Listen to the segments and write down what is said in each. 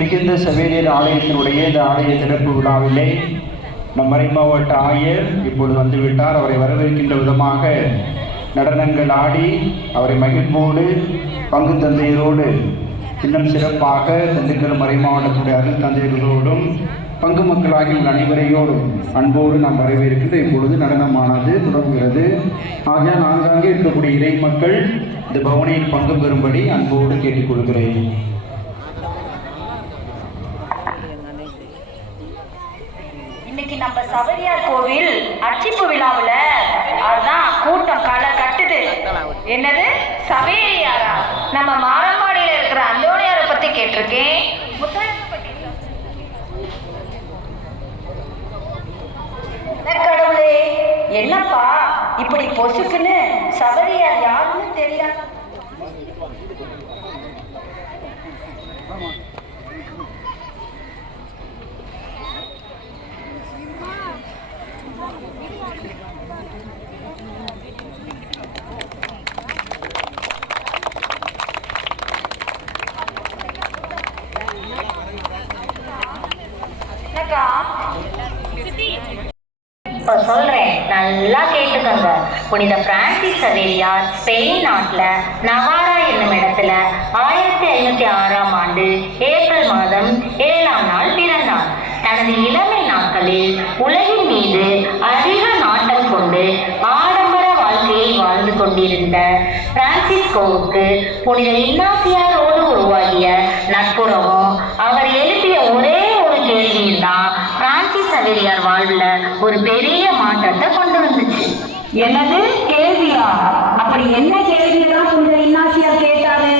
மிகுந்த சவேரியர் ஆலயத்தினுடைய இந்த ஆலய திறப்பு விழாவிலே நம் மறைமாவட்ட ஆயர் இப்பொழுது வந்துவிட்டார். அவரை வரவேற்கின்ற விதமாக நடனங்கள் ஆடி அவரை மகிழ்வோடு பங்கு தந்தையரோடு இன்னும் சிறப்பாக திண்டுக்கல் மறை மாவட்டத்துடைய அருள் தந்தையர்களோடும் பங்கு மக்களாகிய அனைவரையோடும் அன்போடு நாம் வரவேற்கின்ற இப்பொழுது நடனமானது தொடங்குகிறது. ஆகையால் ஆங்காங்கே இருக்கக்கூடிய இறை மக்கள் இந்த பவனியில் பங்கு பெறும்படி அன்போடு கேட்டுக்கொள்கிறேன். இன்னைக்கு நம்ம சபரியார் கோவில் அர்ச்சிப்பு விழாவில் அதுதான் கூட்டம் களை கட்டுது. என்னது சபரியாரா? நம்ம மாரம்பாடியில் இருக்கிற அந்தோணியாரை பத்தி கேட்டிருக்கேன். கடவுளே, என்னப்பா இப்படி பொசுக்குன்னு சபரியார் யாருன்னு தெரியாது. இப்ப சொல்றேன், நல்லா கேட்டுக்கோங்க. புனித பிரான்சிஸ் சவேரியார் ஸ்பெயின் நாட்டுல நவாரா என்னும் இடத்துல 1506ஆம் ஆண்டு ஏப்ரல் மாதம் 7ஆம் நாள் பிறந்தார். தனது இளமை நாட்களில் உலகின் மீது அதிக நாட்டம் கொண்டு ஆடம்பர வாழ்க்கையை வாழ்ந்து கொண்டிருந்த பிரான்சிஸ்கோவுக்கு புனித இன்னாசியாரோடு உருவாகிய நட்புறவும் அவர் எழுப்பிய ஒரே ஒரு கேள்வியில் தான் பிரான்சிஸ் சவேரியார் வாழ்வுல ஒரு பெரிய மாற்றத்தை கொண்டு வந்துச்சு. என்னது கேள்வியா? அப்படி என்ன கேள்விதான் புனித இன்னாசியார் கேட்டாரு?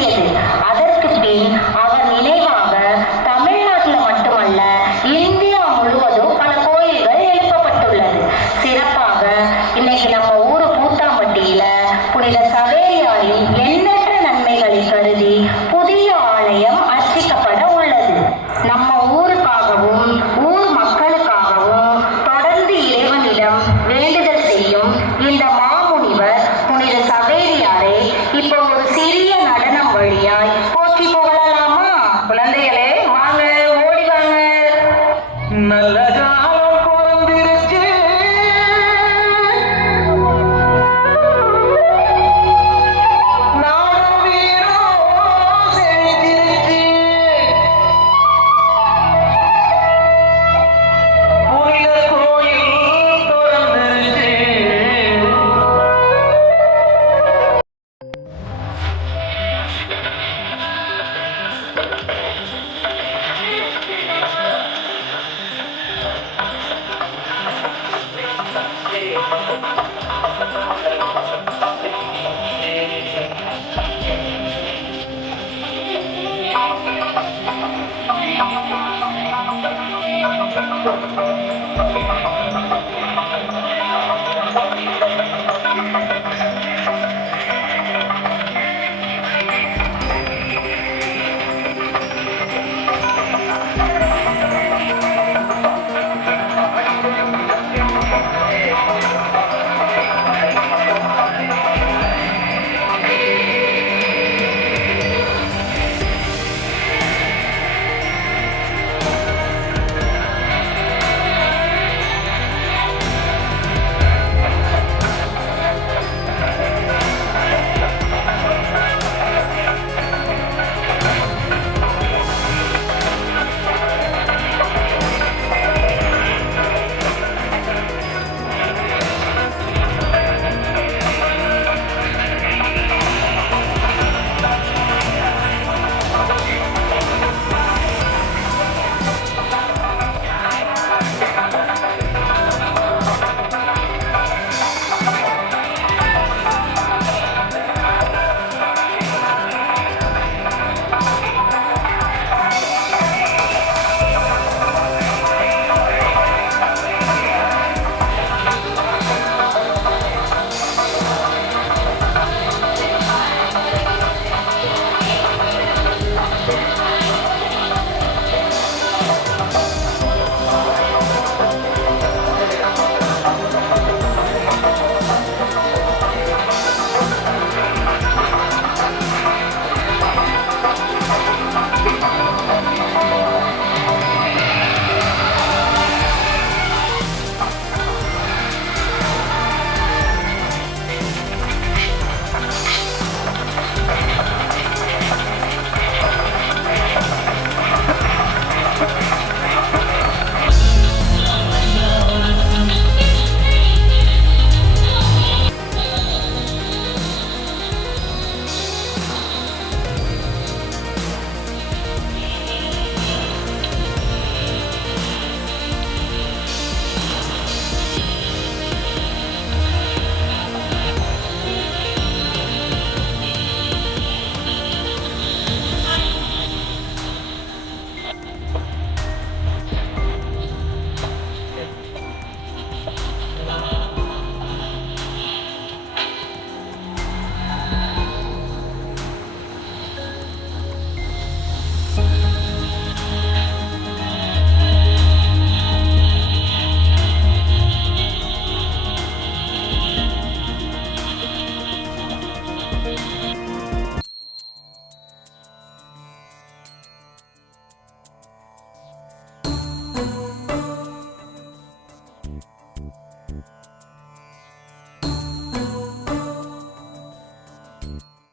தொடங்கியது. அதற்கு பின் அவர் நினைவாக தமிழ்நாட்டில் மட்டுமல்ல இந்தியா முழுவதும் பல கோயில்கள் எழுப்பப்பட்டுள்ளது. சிறப்பாக இன்னைக்கு நம்ம ஊரு பூத்தாம்பட்டியில புனித சவேரியாரின் எண்ணற்ற நன்மைகளை கருதி புதிய ஆலயம் அர்ச்சிக்கப்பட உள்ளது. நம்ம ஊருக்காகவும் ஊர் மக்களுக்காகவும் தொடர்ந்து இறைவனிடம் வேண்டுதல் செய்யும் இந்த மாமுனிவர் புனித சவேரியாரை இப்போ ஒரு சிறிய நடனம் வழியாய் போற்றி புகழலாமா? குழந்தைகளே வாங்க, ஓடி வாங்க. நல்ல காலம் பிறந்திருச்சு, நாடும் வீரம் செழிச்சிருச்சு, புனித கோயில் திறந்துருச்சு.